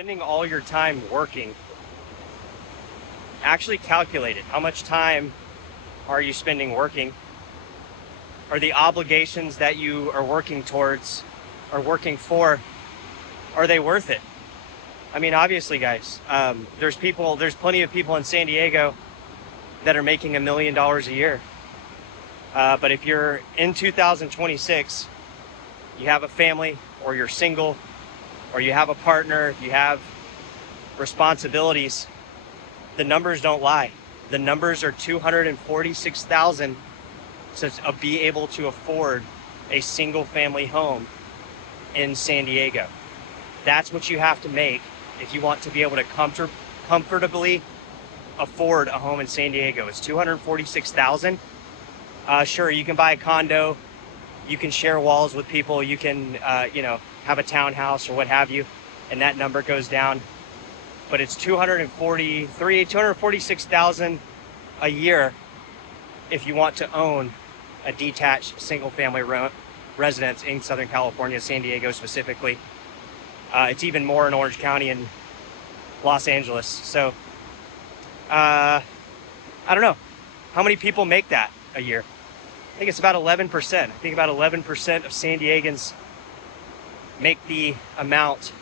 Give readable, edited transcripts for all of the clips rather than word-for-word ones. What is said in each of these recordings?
spending all your time working, actually calculate it. How much time are you spending working? Are the obligations that you are working towards or working for, are they worth it? I mean, obviously, guys, there's plenty of people in San Diego that are making $1 million a year. But if you're in 2026, you have a family, or you're single, or you have a partner, if you have responsibilities, the numbers don't lie. The numbers are $246,000 to be able to afford a single family home in San Diego. That's what you have to make if you want to be able to comfortably afford a home in San Diego. It's $246,000. Sure, you can buy a condo, you can share walls with people, you can have a townhouse or what have you, and that number goes down. But it's $246,000 a year if you want to own a detached single-family residence in Southern California, San Diego specifically. It's even more in Orange County and Los Angeles. So, I don't know. How many people make that a year? I think it's about 11%. I think about 11% of San Diegans make the amount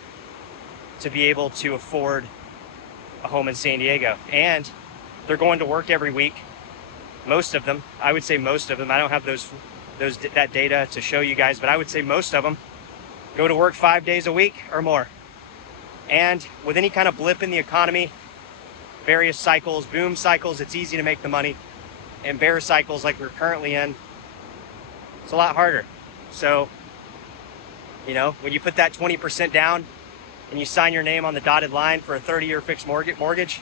to be able to afford a home in San Diego. And they're going to work every week. Most of them, I would say most of them. I don't have that data to show you guys, but I would say most of them go to work 5 days a week or more. And with any kind of blip in the economy, various cycles, boom cycles, it's easy to make the money. And bear cycles like we're currently in, it's a lot harder. So, when you put that 20% down and you sign your name on the dotted line for a 30-year fixed mortgage,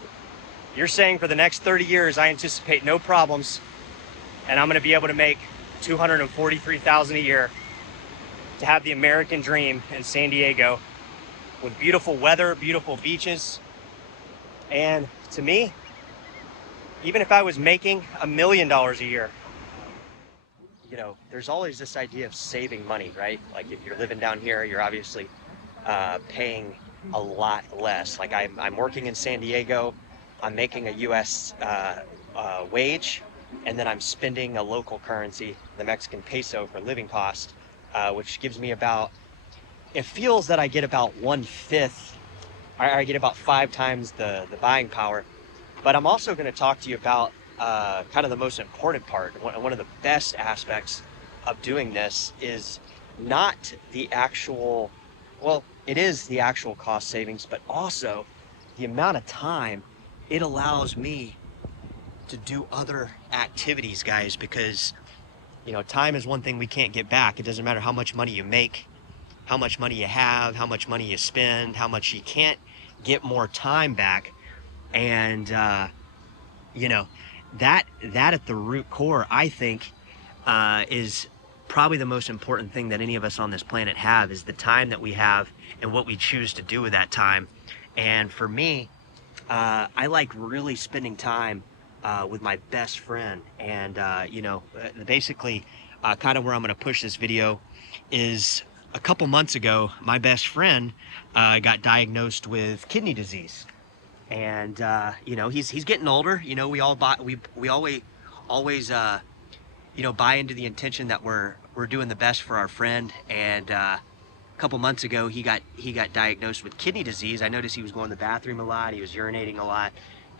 you're saying for the next 30 years, I anticipate no problems, and I'm going to be able to make $243,000 a year to have the American dream in San Diego with beautiful weather, beautiful beaches. And to me, even if I was making $1 million a year, there's always this idea of saving money, right? Like if you're living down here, you're obviously paying a lot less. Like I'm working in San Diego, I'm making a US wage, and then I'm spending a local currency, the Mexican peso, for living cost, which gives me it feels that I get about 1/5, I get about 5 times the buying power. But I'm also going to talk to you about kind of the most important part. One of the best aspects of doing this is not the actual, well, it is the actual cost savings, but also the amount of time it allows me to do other activities, guys, because, time is one thing we can't get back. It doesn't matter how much money you make, how much money you have, how much money you spend, how much you can't get more time back. And, that at the root core, I think, is probably the most important thing that any of us on this planet have, is the time that we have and what we choose to do with that time. And for me, I like really spending time with my best friend. And, basically, kind of where I'm going to push this video is a couple months ago, my best friend got diagnosed with kidney disease. And he's getting older. We always buy into the intention that we're doing the best for our friend. And a couple months ago, he got diagnosed with kidney disease. I noticed he was going to the bathroom a lot, he was urinating a lot.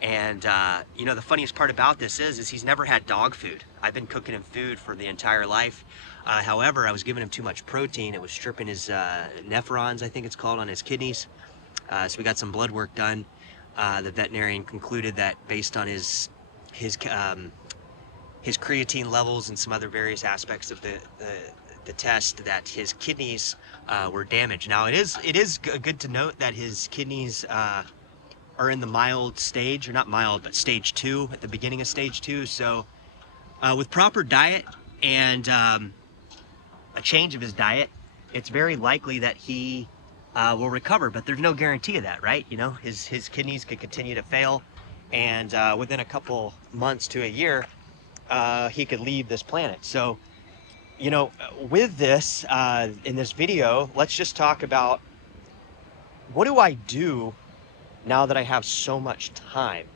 And the funniest part about this is he's never had dog food. I've been cooking him food for the entire life. However, I was giving him too much protein. It was stripping his nephrons, I think it's called, on his kidneys. So we got some blood work done. The veterinarian concluded that based on his creatine levels and some other various aspects of the test, that his kidneys were damaged. Now it is good to note that his kidneys are in the mild stage, or not mild, but stage 2, at the beginning of stage 2. So with proper diet and a change of his diet, it's very likely that he will recover, but there's no guarantee of that, right? His kidneys could continue to fail, and within a couple months to a year, he could leave this planet. So, with this, in this video, let's just talk about what do I do now that I have so much time?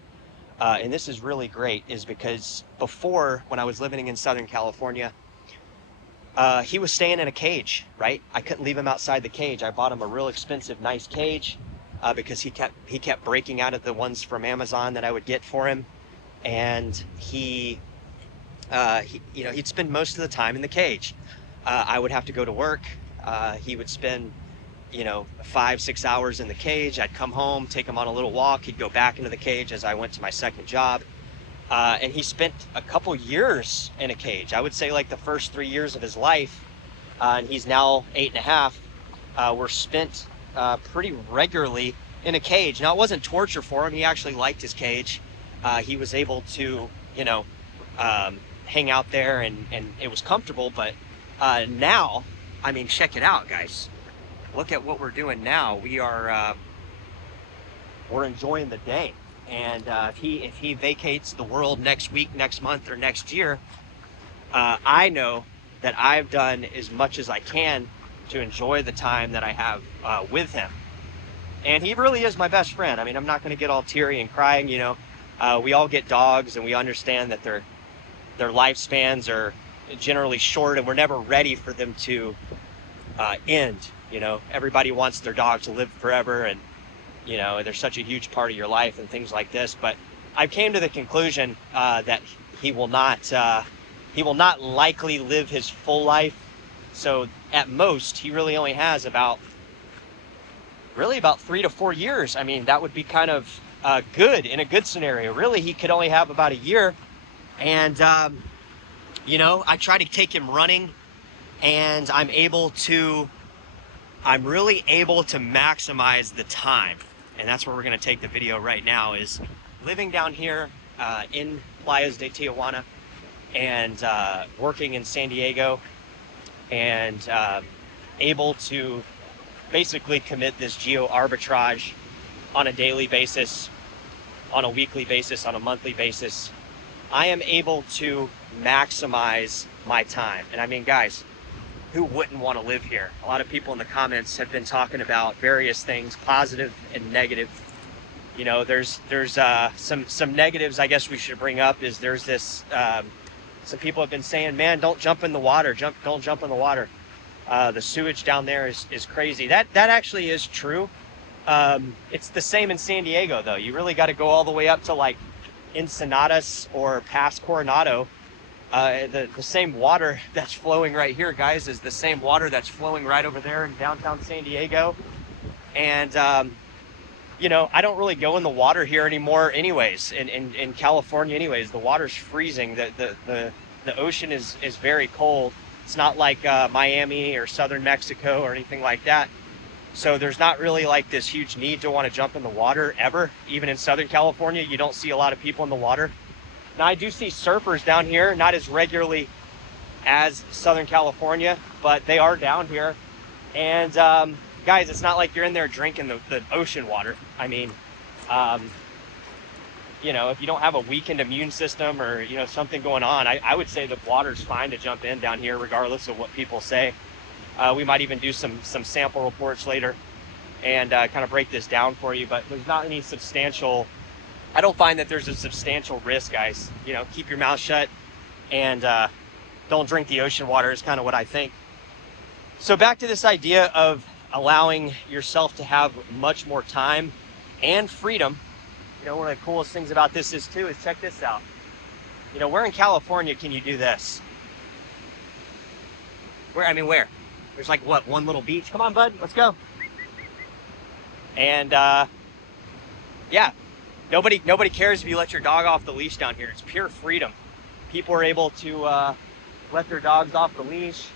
And this is really great, is because before, when I was living in Southern California, he was staying in a cage, right? I couldn't leave him outside the cage. I bought him a real expensive, nice cage because he kept breaking out of the ones from Amazon that I would get for him, and he he'd spend most of the time in the cage. I would have to go to work. He would spend 5-6 hours in the cage. I'd come home, take him on a little walk. He'd go back into the cage as I went to my second job. And he spent a couple years in a cage. I would say like the first 3 years of his life, and he's now 8.5, were spent pretty regularly in a cage. Now, it wasn't torture for him. He actually liked his cage. He was able to, hang out there, and it was comfortable. But now, I mean, check it out, guys. Look at what we're doing now. We're enjoying the day. And if he vacates the world next week, next month, or next year, I know that I've done as much as I can to enjoy the time that I have with him. And he really is my best friend. I mean, I'm not going to get all teary and crying. We all get dogs, and we understand that their lifespans are generally short, and we're never ready for them to end. Everybody wants their dog to live forever, and they're such a huge part of your life and things like this. But I came to the conclusion that he will not likely live his full life. So at most, he really only has about 3 to 4 years. I mean, that would be kind of good in a good scenario. Really, he could only have about a year. And, I try to take him running, and I'm really able to maximize the time. And that's where we're going to take the video right now, is living down here in Playas de Tijuana, and working in San Diego, and able to basically commit this geo-arbitrage on a daily basis, on a weekly basis, on a monthly basis. I am able to maximize my time. And I mean, guys, who wouldn't want to live here? A lot of people in the comments have been talking about various things, positive and negative. There's some negatives I guess we should bring up. Is there's this some people have been saying, man, don't jump in the water, don't jump in the water. The sewage down there is crazy. That actually is true. It's the same in San Diego, though. You really got to go all the way up to like Ensenadas or past Coronado. The same water that's flowing right here, guys, is the same water that's flowing right over there in downtown San Diego. And I don't really go in the water here anymore anyways. In California anyways, the water's freezing. The ocean is very cold. It's not like Miami or southern Mexico or anything like that. So there's not really like this huge need to want to jump in the water ever. Even in Southern California, you don't see a lot of people in the water. Now, I do see surfers down here, not as regularly as Southern California, but they are down here. And guys, it's not like you're in there drinking the ocean water. I mean, if you don't have a weakened immune system or, something going on, I would say the water's fine to jump in down here, regardless of what people say. We might even do some sample reports later and kind of break this down for you, but there's not any substantial, I don't find that there's a substantial risk, guys. Keep your mouth shut and don't drink the ocean water is kind of what I think. So back to this idea of allowing yourself to have much more time and freedom. One of the coolest things about this is check this out. Where in California can you do this? Where? There's like one little beach. Come on, bud, let's go. And yeah, nobody cares if you let your dog off the leash down here. It's pure freedom. People are able to let their dogs off the leash,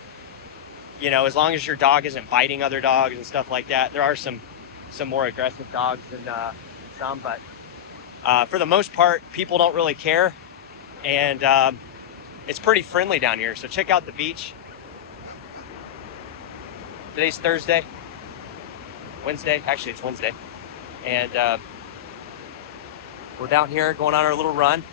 as long as your dog isn't biting other dogs and stuff like that. There are some more aggressive dogs than some, but for the most part, people don't really care. And it's pretty friendly down here. So check out the beach. Today's Wednesday. Actually, it's Wednesday. And we're down here going on our little run.